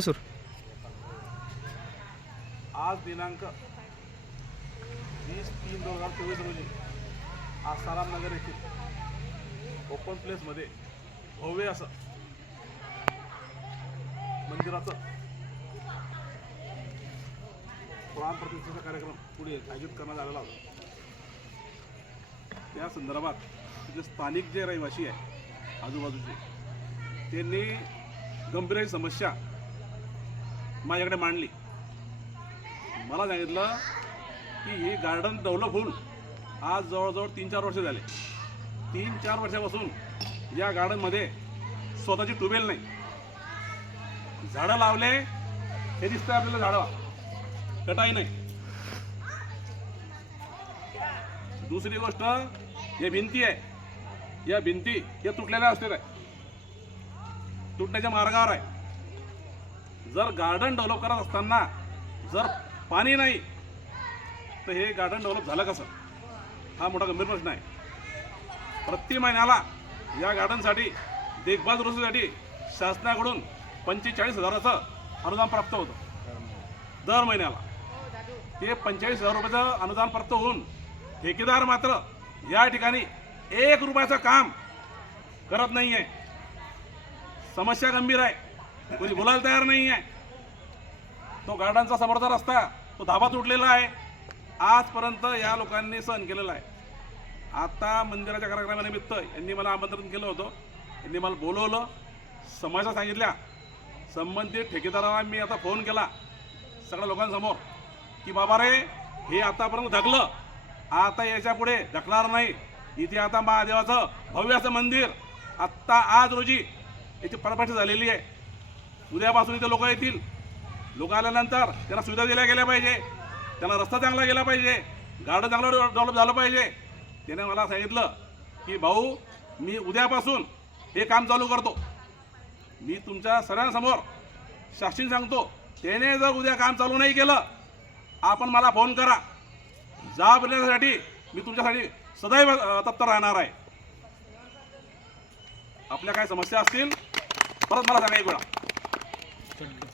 Sir आज दिनांक वीस तीन दोन हजार चोवीस रोजी आसाराम नगर येथील ओपन प्लेसमध्ये भव्य असं मंदिराचं प्राण प्रतिष्ठेचा कार्यक्रम पुढे आयोजित करण्यात आलेला होता. त्या संदर्भात तिथे स्थानिक जे रहिवासी आहे आजूबाजूचे त्यांनी गंभीर समस्या माझ्याकडे मांडली. मला सांगितलं की ही गार्डन डेव्हलप होऊन आज जवळजवळ तीन चार वर्ष झाले. तीन चार वर्षापासून या गार्डनमध्ये स्वतःची ट्यूबवेल नाही. झाडं लावले हे दिसतं आपल्याला झाडं कटाई नाही. दुसरी गोष्ट हे भिंती आहे. या भिंती या तुटलेल्या असतात आहे तुटण्याच्या मार्गावर आहे. जर गार्डन डेव्हलप करत असताना जर पाणी नाही तर हे गार्डन डेव्हलप झालं कसं? हा मोठा गंभीर प्रश्न आहे. प्रति महिन्याला या गार्डनसाठी देखभाल दुरुस्तीसाठी शासनाकडून पंचेचाळीस हजाराचं अनुदान प्राप्त होतं. दर महिन्याला. ते पंचेचाळीस हजार रुपयाचं अनुदान प्राप्त होऊन ठेकेदार मात्र या ठिकाणी एक रुपयाचं काम करत नाही आहे समस्या गंभीर आहे. कोणी बोलायला तयार नाही आहे तो गार्डनचा समोरचा रस्ता तो धाबा तुटलेला आहे. आजपर्यंत या लोकांनी सहन केलेला आहे. आता मंदिराच्या कार्यक्रमानिमित्त यांनी मला आमंत्रण केलं होतं. यांनी मला बोलवलं. समस्या सांगितल्या. संबंधित ठेकेदाराला मी आता फोन केला. सगळ्या लोकांसमोर की बाबा रे हे आतापर्यंत धकलं आता याच्यापुढे ढकणार नाही. इथे आता महादेवाचं भव्य असं मंदिर. आत्ता आज रोजी याची परपाठी झालेली आहे. उद्यापासून इथे लोक येतील. लोक आल्यानंतर त्यांना सुविधा दिल्या गेल्या पाहिजे. त्यांना रस्ता चांगला गेला पाहिजे. गार्डन चांगलं डेव्हलप झालं पाहिजे. त्याने मला सांगितलं की भाऊ मी उद्यापासून हे काम चालू करतो. मी तुमच्या सगळ्यांसमोर शास्त्री सांगतो त्याने जर उद्या काम चालू नाही केलं आपण मला फोन करा. जबाबदारीसाठी मी तुमच्यासाठी सदैव तत्पर राहणार आहे. आपल्या काय समस्या असतील परत मला सांगा एक वेळा. স্টার্ট